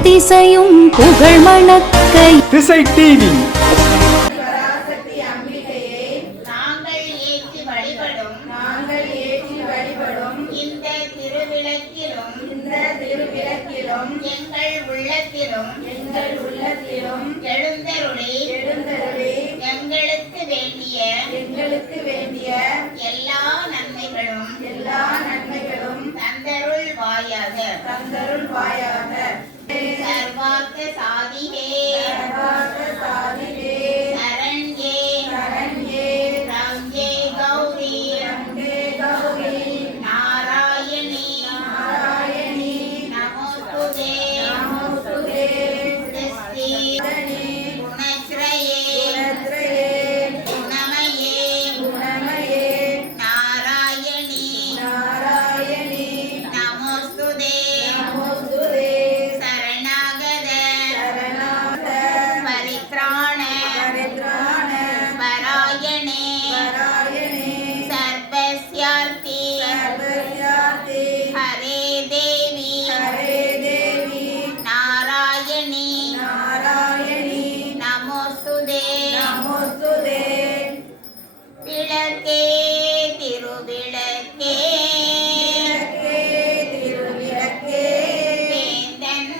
எத்திசையும் புகழ் மணக்க திசை டிவி. எங்கள் உள்ளத்திலும் எழுந்தருளி எங்களுக்கு வேண்டிய எல்லா நன்மைகளும் தந்தருள் வாயாக சர்வார்த்த சாதிகே சரண்யே ரங்கே கௌரி நாராயணி நமோஸ்துதே ஸ்ரீ குணத்ரயே குணமயே நாராயணி நமோஸ்துதே சரணாகத பரித்ராண பராயணே சர்வஸ்யார்த்தி ஹரே தேவி நாராயணி நமோஸ்துதே விளக்கே திருவிளக்கே வேந்தன்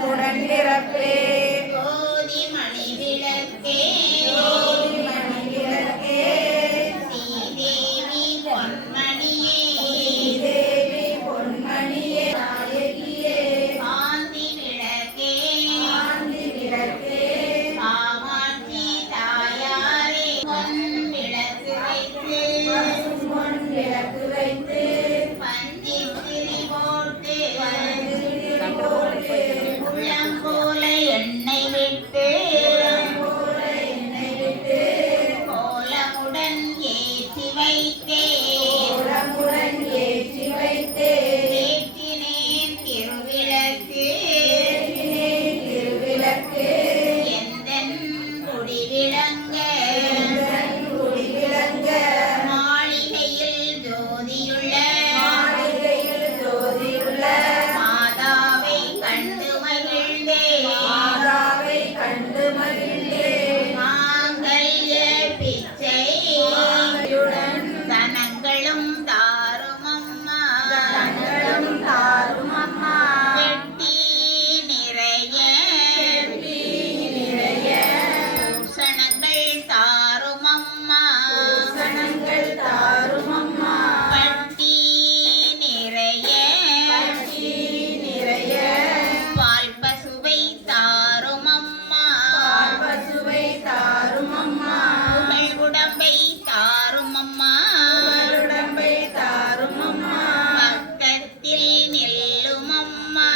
உடன்பிறப்பே கோதி மணி விளக்கே ஸ்ரீதேவி பொன்மணியே காந்தி விளக்கே காமாட்சி தாயாரே பொன் விளக்கு வைத்து பஞ்சித்திரி போட்டு உள்ளம் போல எண்ணெய் விட்டு கோலமுடன் ஏற்றி வைத்தேன் ஏற்றினேன் திருவிளக்கு எந்தன் குடி விளங்க மாளிகையில் ஜோதியுள்ள மாதாவை கண்டு மகிழ்ந்தேன் மாங்கல்ய பிச்சை தனங்களும் தாரும் அம்மா வெட்டி நிறைய பூசணங்கள் தாரும் அம்மா பட்டி நிறைய பால் பசுவை தாரும் அம்மா புகழ் உடம்பை தாரும் அம்மா பக்கத்தில் நெல்லும் அம்மா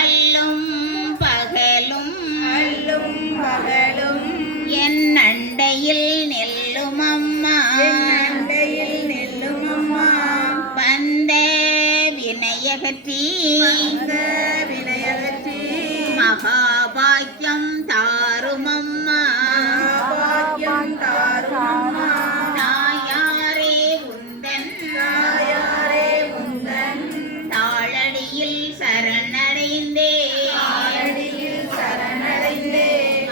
அல்லும் பகலும் என் அண்டையில் நெல்லும் அம்மா வந்த வினையகற்றி மகாபாக்கியம் தாரும் அம்மா தாயாரே உந்தன் தாளடியில் சரணடைந்தேன்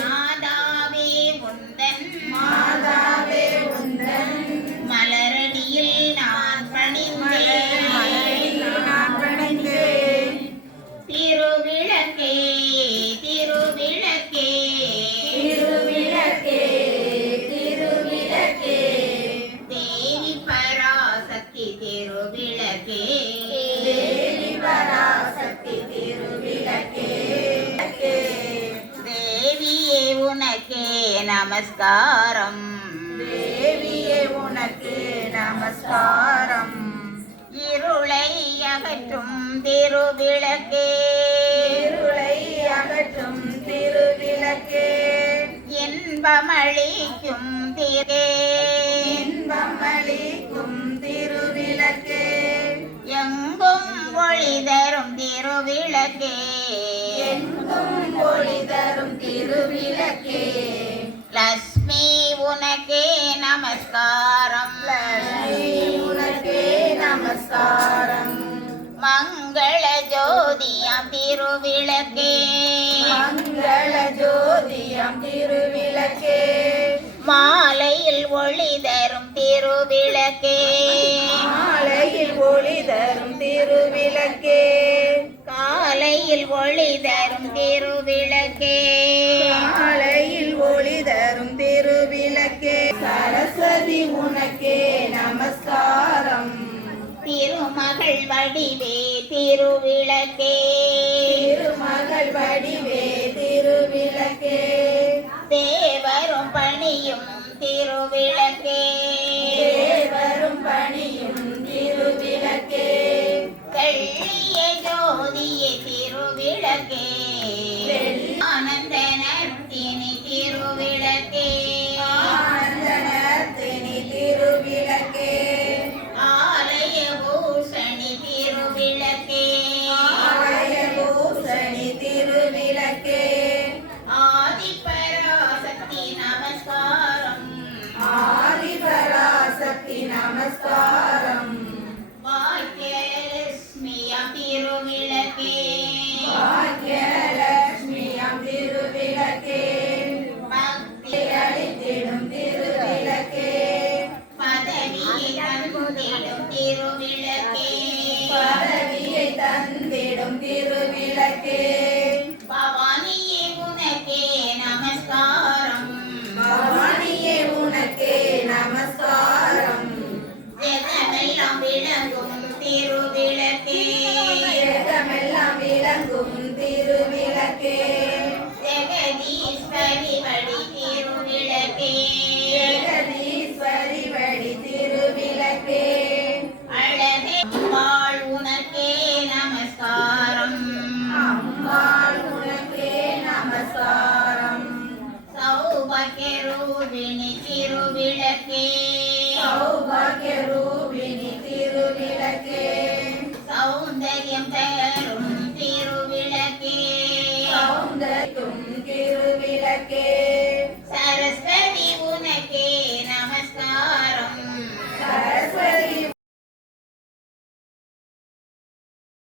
மாதாவே உந்தன் மலரடியில் நான் பணிந்தேன் திருவிளக்கே தேவி பராசக்தி திருவிளக்கே தேவியே உனக்கே நமஸ்காரம் இருளை அகற்றும் திருவிளக்கே இன்பமளிக்கும் திருவிளக்கே எங்கும் ஒளி தரும் திருவிளக்கே லக்ஷ்மி உனக்கே நமஸ்காரம் நமஸ்காரம். ஜோதியாம் திருவிளக்கே மங்கள ஜோதியம் திருவிளக்கே மாலையில் ஒளி தரும் திருவிளக்கே மாலையில் ஒளி தரும் திருவிளக்கே காலையில் ஒளி தரும் திருவிளக்கே மாலையில் ஒளி தரும் திருவிளக்கே சரஸ்வதி உனக்கே நமஸ்காரம் திருமகள் வடிவே திருவிளக்கே திருமகள் வடிவே திருவிளக்கே தேவரும் பணியும் திருவிளக்கே தேவரும் பணியும் திருவிளக்கே தெள்ளிய ஜோதிய திருவிளக்கே ஆனந்த நர்த்தினி திருவிளக்கே ஆனந்தனர்த்தினி திருவிளக்கே ஆலய பூஷணி திருவிளக்கே ஆலய பூசணி திருவிளக்கே ஆதிபராசக்தி நமஸ்காரம் ஆதிபராசக்தி நமஸ்காரம்